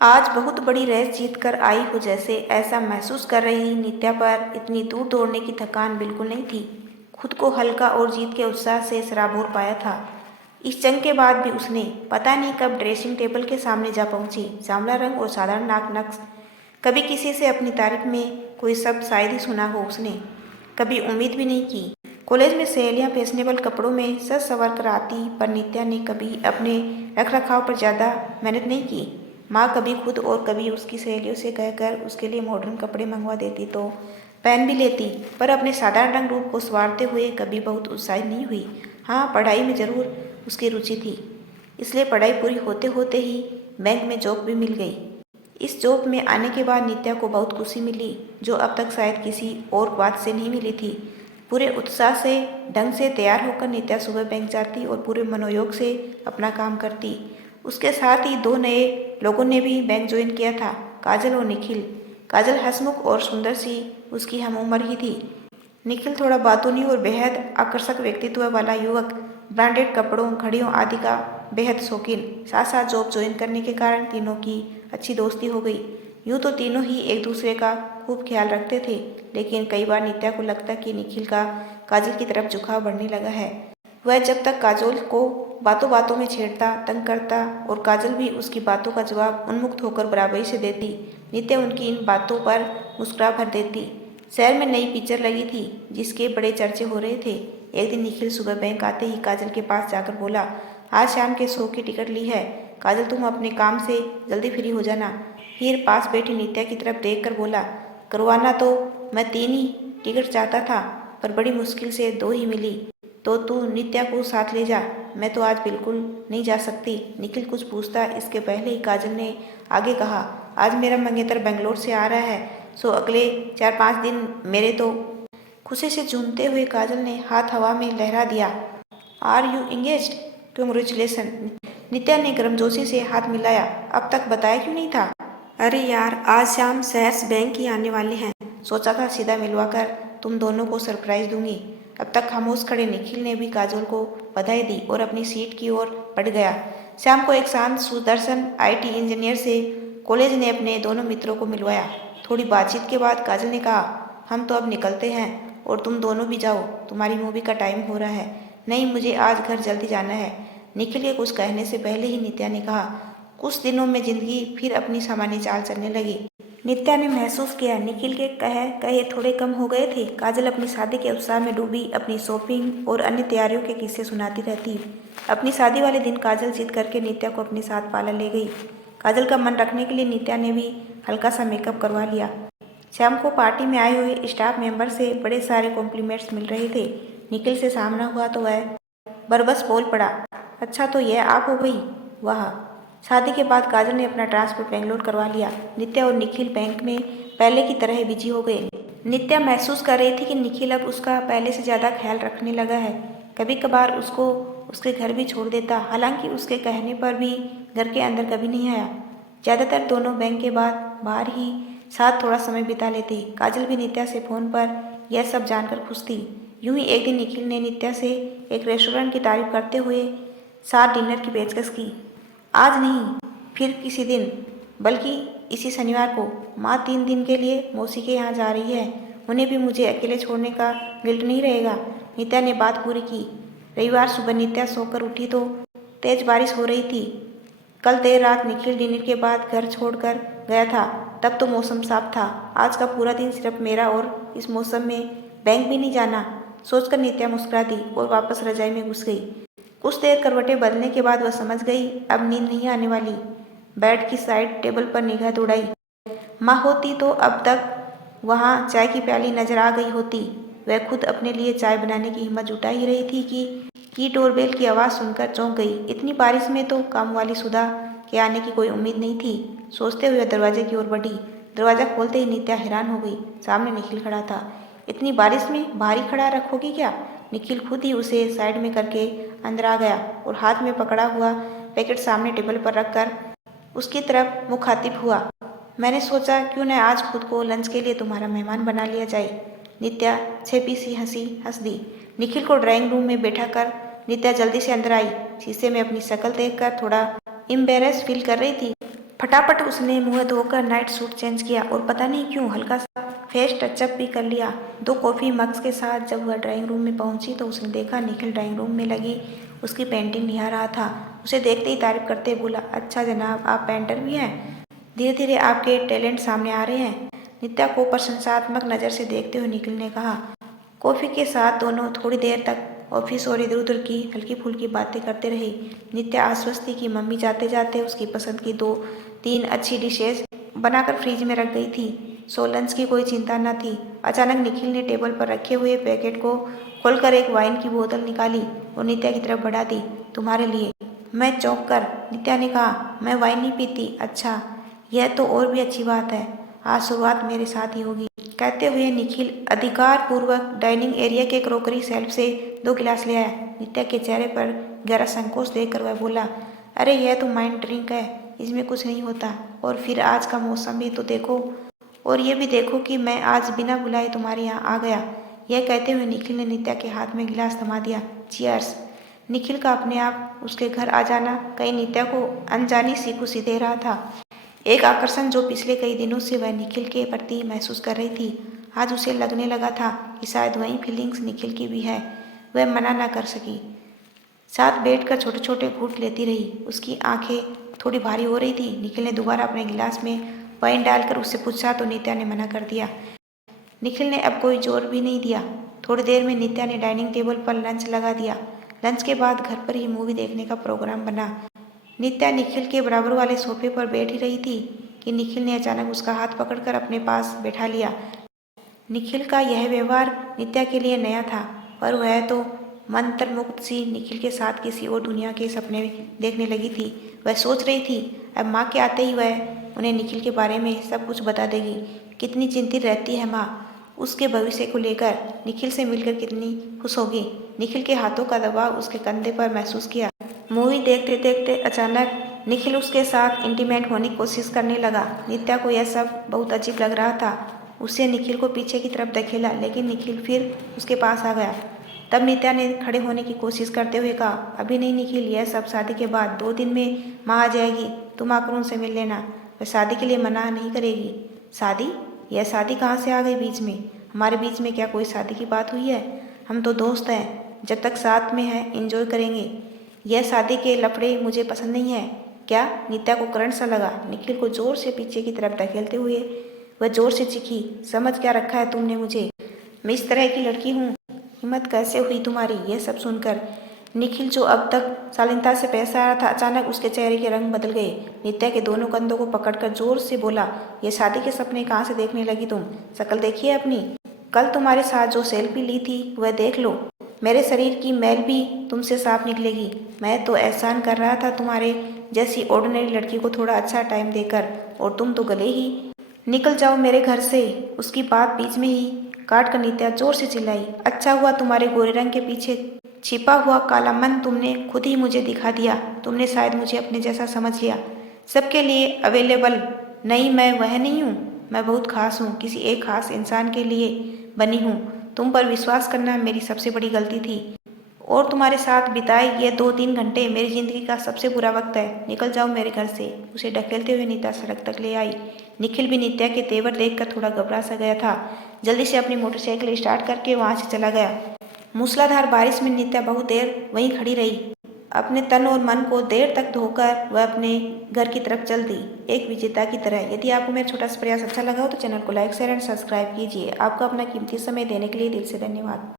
आज बहुत बड़ी रेस जीत कर आई हो जैसे ऐसा महसूस कर रही नित्या पर इतनी दूर दौड़ने की थकान बिल्कुल नहीं थी। खुद को हल्का और जीत के उत्साह से सराबोर पाया था। इस जंग के बाद भी उसने पता नहीं कब ड्रेसिंग टेबल के सामने जा पहुंची। सांवला रंग और साधारण नाक नक्श। कभी किसी से अपनी तारीफ में कोई शब्द शायद ही सुना हो उसने, कभी उम्मीद भी नहीं की। कॉलेज में सहेलियां फैशनेबल कपड़ों में सज संवर कर आती, पर नित्या ने कभी अपने रख रखाव पर ज़्यादा मेहनत नहीं की। माँ कभी खुद और कभी उसकी सहेलियों से कहकर उसके लिए मॉडर्न कपड़े मंगवा देती तो पहन भी लेती, पर अपने साधारण रंग रूप को संवारते हुए कभी बहुत उत्साहित नहीं हुई। हाँ, पढ़ाई में ज़रूर उसकी रुचि थी, इसलिए पढ़ाई पूरी होते होते ही बैंक में जॉब भी मिल गई। इस जॉब में आने के बाद नित्या को बहुत खुशी मिली, जो अब तक शायद किसी और बात से नहीं मिली थी। पूरे उत्साह से ढंग से तैयार होकर नित्या सुबह बैंक जाती और पूरे मनोयोग से अपना काम करती। उसके साथ ही दो नए लोगों ने भी बैंक ज्वाइन किया था, काजल और निखिल। काजल हंसमुख और सुंदर सी उसकी हम उम्र ही थी। निखिल थोड़ा बातूनी और बेहद आकर्षक व्यक्तित्व वाला युवक, ब्रांडेड कपड़ों, घड़ियों आदि का बेहद शौकीन। साथ साथ जॉब ज्वाइन करने के कारण तीनों की अच्छी दोस्ती हो गई। यूँ तो तीनों ही एक दूसरे का खूब ख्याल रखते थे, लेकिन कई बार नित्या को लगता कि निखिल का काजल की तरफ झुकाव बढ़ने लगा है। वह जब तक काजल को बातों बातों में छेड़ता, तंग करता और काजल भी उसकी बातों का जवाब उन्मुक्त होकर बराबरी से देती। नित्या उनकी इन बातों पर मुस्कुरा भर देती। शहर में नई पिक्चर लगी थी जिसके बड़े चर्चे हो रहे थे। एक दिन निखिल सुबह बैंक आते ही काजल के पास जाकर बोला, आज शाम के शो की टिकट ली है। काजल, तुम अपने काम से जल्दी फ्री हो जाना। फिर पास बैठी नित्या की तरफ देख कर बोला, करवाना तो मैं 3 ही टिकट चाहता था, पर बड़ी मुश्किल से 2 ही मिली, तो तू नित्या को साथ ले जा। मैं तो आज बिल्कुल नहीं जा सकती। निखिल कुछ पूछता इसके पहले ही काजल ने आगे कहा, आज मेरा मंगेतर बेंगलोर से आ रहा है, सो अगले 4-5 दिन मेरे तो। खुशी से झूमते हुए काजल ने हाथ हवा में लहरा दिया। Are you engaged? Congratulation. Nitya ने गर्मजोशी से हाथ मिलाया। अब तक बताया क्यों नहीं था? अरे यार, आज शाम सहर्ष बैंक ही आने वाले हैं, सोचा था सीधा मिलवाकर तुम दोनों को सरप्राइज दूंगी। अब तक खामोश खड़े निखिल ने भी काजल को बधाई दी और अपनी सीट की ओर बढ़ गया। शाम को एक शांत सुदर्शन आईटी इंजीनियर से कॉलेज ने अपने दोनों मित्रों को मिलवाया। थोड़ी बातचीत के बाद काजल ने कहा, हम तो अब निकलते हैं और तुम दोनों भी जाओ, तुम्हारी मूवी का टाइम हो रहा है। नहीं, मुझे आज घर जल्दी जाना है। निखिल के कुछ कहने से पहले ही नित्या ने कहा। कुछ दिनों में जिंदगी फिर अपनी सामान्य चाल चलने लगी। नित्या ने महसूस किया निखिल के कहे कहे थोड़े कम हो गए थे। काजल अपनी शादी के उत्साह में डूबी अपनी शॉपिंग और अन्य तैयारियों के किस्से सुनाती रहती। अपनी शादी वाले दिन काजल जिद करके नित्या को अपने साथ पार्लर ले गई। काजल का मन रखने के लिए नित्या ने भी हल्का सा मेकअप करवा लिया। शाम को पार्टी में आए हुए स्टाफ मेंबर से बड़े सारे कॉम्प्लीमेंट्स मिल रहे थे। निखिल से सामना हुआ तो वह बरबस बोल पड़ा, अच्छा तो यह आप हो गई, वाह। शादी के बाद काजल ने अपना ट्रांसफर बेंगलोर करवा लिया। नित्या और निखिल बैंक में पहले की तरह बिजी हो गए। नित्या महसूस कर रही थी कि निखिल अब उसका पहले से ज़्यादा ख्याल रखने लगा है। कभी कभार उसको उसके घर भी छोड़ देता, हालांकि उसके कहने पर भी घर के अंदर कभी नहीं आया। ज़्यादातर दोनों बैंक के बाद बाहर ही साथ थोड़ा समय बिता लेते। काजल भी नित्या से फ़ोन पर यह सब जानकर खुश थी। यूं ही एक दिन निखिल ने नित्या से एक रेस्टोरेंट की तारीफ करते हुए साथ डिनर की पेशकश की। आज नहीं, फिर किसी दिन, बल्कि इसी शनिवार को। माँ 3 दिन के लिए मौसी के यहाँ जा रही है, उन्हें भी मुझे अकेले छोड़ने का गिल्ट नहीं रहेगा। नित्या ने बात पूरी की। रविवार सुबह नित्या सोकर उठी तो तेज बारिश हो रही थी। कल देर रात निखिल डिनर के बाद घर छोड़कर गया था, तब तो मौसम साफ था। आज का पूरा दिन सिर्फ मेरा और इस मौसम में बैंक भी नहीं जाना, सोचकर नित्या मुस्कुरा दी और वापस रजाई में घुस गई। कुछ देर करवटें बदलने के बाद वह समझ गई अब नींद नहीं आने वाली। बेड की साइड टेबल पर निगाह दौड़ाई। माँ होती तो अब तक वहाँ चाय की प्याली नजर आ गई होती। वह खुद अपने लिए चाय बनाने की हिम्मत जुटा ही रही थी कि डोरबेल की आवाज़ सुनकर चौंक गई। इतनी बारिश में तो काम वाली सुधा के आने की कोई उम्मीद नहीं थी। सोचते हुए दरवाजे की ओर बढ़ी। दरवाज़ा खोलते ही नित्या हैरान हो गई। सामने निखिल खड़ा था। इतनी बारिश में बाहर ही खड़ा रखोगी क्या? निखिल खुद ही उसे साइड में करके अंदर आ गया और हाथ में पकड़ा हुआ पैकेट सामने टेबल पर रखकर उसकी तरफ मुखातिब हुआ। मैंने सोचा क्यों न आज खुद को लंच के लिए तुम्हारा मेहमान बना लिया जाए। नित्या छेपी सी हंसी हंस दी। निखिल को ड्राइंग रूम में बैठा कर नित्या जल्दी से अंदर आई। शीशे में अपनी शक्ल देखकर थोड़ा एम्बेरस फील कर रही थी। फटाफट उसने मुंह धोकर नाइट सूट चेंज किया और पता नहीं क्यों हल्का सा फेस टचअप भी कर लिया। 2 कॉफ़ी मग्स के साथ जब वह ड्राइंग रूम में पहुंची तो उसने देखा निखिल ड्राइंग रूम में लगी उसकी पेंटिंग निहार रहा था। उसे देखते ही तारीफ करते बोला, अच्छा जनाब, आप पेंटर भी हैं। धीरे धीरे आपके टैलेंट सामने आ रहे हैं। नित्या को प्रशंसात्मक नज़र से देखते हुए निखिल ने कहा। कॉफ़ी के साथ दोनों थोड़ी देर तक ऑफिस और इधर उधर की हल्की फुल्की बातें करते रहे। नित्या आश्वस्त थी कि मम्मी जाते जाते उसकी पसंद की 2-3 अच्छी डिशेज बनाकर फ्रिज में रख गई थी, सो लंच की कोई चिंता न थी। अचानक निखिल ने टेबल पर रखे हुए पैकेट को खोलकर एक वाइन की बोतल निकाली और नित्या की तरफ बढ़ा दी। तुम्हारे लिए। मैं चौंक कर नित्या ने कहा, मैं वाइन नहीं पीती। अच्छा, यह तो और भी अच्छी बात है। आज शुरुआत मेरे साथ ही होगी। कहते हुए निखिल अधिकार पूर्वक डाइनिंग एरिया के क्रॉकरी शेल्फ से 2 गिलास ले आया। नित्या के चेहरे पर गहरा संकोच देखकर वह बोला, अरे यह तो माइंड ड्रिंक है, इसमें कुछ नहीं होता। और फिर आज का मौसम भी तो देखो, और ये भी देखो कि मैं आज बिना बुलाए तुम्हारे यहाँ आ गया। यह कहते हुए निखिल ने नित्या के हाथ में गिलास थमा दिया। चीयर्स। निखिल का अपने आप उसके घर आ जाना कहीं नित्या को अनजानी सी खुशी दे रहा था। एक आकर्षण जो पिछले कई दिनों से वह निखिल के प्रति महसूस कर रही थी, आज उसे लगने लगा था कि शायद वही फीलिंग्स निखिल की भी है। वह मना न कर सकी। साथ बैठकर छोटे छोटे घूंट लेती रही। उसकी आंखें थोड़ी भारी हो रही थी। निखिल ने दोबारा अपने गिलास में वाइन डालकर उससे पूछा तो नित्या ने मना कर दिया। निखिल ने अब कोई जोर भी नहीं दिया। थोड़ी देर में नित्या ने डाइनिंग टेबल पर लंच लगा दिया। लंच के बाद घर पर ही मूवी देखने का प्रोग्राम बना। नित्या निखिल के बराबर वाले सोफे पर बैठ ही रही थी कि निखिल ने अचानक उसका हाथ पकड़कर अपने पास बैठा लिया। निखिल का यह व्यवहार नित्या के लिए नया था, पर वह तो मंत्रमुग्ध सी निखिल के साथ किसी और दुनिया के सपने देखने लगी थी। वह सोच रही थी अब माँ के आते ही वह उन्हें निखिल के बारे में सब कुछ बता देगी। कितनी चिंतित रहती है माँ उसके भविष्य को लेकर। निखिल से मिलकर कितनी खुश होगी। निखिल के हाथों का दबाव उसके कंधे पर महसूस किया। मूवी देखते देखते अचानक निखिल उसके साथ इंटीमेट होने की कोशिश करने लगा। नित्या को यह सब बहुत अजीब लग रहा था। उससे निखिल को पीछे की तरफ धकेला, लेकिन निखिल फिर उसके पास आ गया। तब नित्या ने खड़े होने की कोशिश करते हुए कहा, अभी नहीं निखिल, यह सब शादी के बाद 2 दिन में माँ आ जाएगी, तुम आकर उनसे मिल लेना। वह शादी के लिए मना नहीं करेगी। शादी? यह शादी कहाँ से आ गई बीच में? हमारे बीच में क्या कोई शादी की बात हुई है? हम तो दोस्त हैं, जब तक साथ में हैं एंजॉय करेंगे। यह शादी के लफड़े मुझे पसंद नहीं है। क्या? नित्या को करंट सा लगा। निखिल को जोर से पीछे की तरफ धकेलते हुए वह जोर से चीखी, समझ क्या रखा है तुमने मुझे? मैं इस तरह की लड़की हूँ? हिम्मत कैसे हुई तुम्हारी? यह सब सुनकर निखिल जो अब तक शालीनता से पेश आ रहा था, अचानक उसके चेहरे के रंग बदल गए। नित्या के दोनों कंधों को पकड़कर जोर से बोला, यह शादी के सपने कहाँ से देखने लगी तुम? शक्ल देखी है अपनी? कल तुम्हारे साथ जो सेल्फी ली थी वह देख लो। मेरे शरीर की मैल भी तुमसे साफ निकलेगी। मैं तो एहसान कर रहा था तुम्हारे जैसी ऑर्डिनरी लड़की को थोड़ा अच्छा टाइम देकर, और तुम तो गले ही। निकल जाओ मेरे घर से। उसकी बात बीच में ही काट कर नित्या जोर से चिल्लाई, अच्छा हुआ तुम्हारे गोरे रंग के पीछे छिपा हुआ काला मन तुमने खुद ही मुझे दिखा दिया। तुमने शायद मुझे अपने जैसा समझ लिया, सबके लिए अवेलेबल। नहीं, मैं वह नहीं हूँ। मैं बहुत खास हूँ, किसी एक खास इंसान के लिए बनी हूँ। तुम पर विश्वास करना मेरी सबसे बड़ी गलती थी, और तुम्हारे साथ बिताए ये 2-3 घंटे मेरी जिंदगी का सबसे बुरा वक्त है। निकल जाओ मेरे घर से। उसे ढकेलते हुए नित्या सड़क तक ले आई। निखिल भी नित्या के तेवर देखकर थोड़ा घबरा सा गया था। जल्दी से अपनी मोटरसाइकिल स्टार्ट करके वहां से चला गया। मूसलाधार बारिश में नित्या बहुत देर वहीं खड़ी रही। अपने तन और मन को देर तक धोकर वह अपने घर की तरफ चल दी, एक विजेता की तरह। यदि आपको मेरा छोटा सा प्रयास अच्छा लगा हो तो चैनल को लाइक शेयर एंड सब्सक्राइब कीजिए। आपका अपना कीमती समय देने के लिए दिल से धन्यवाद।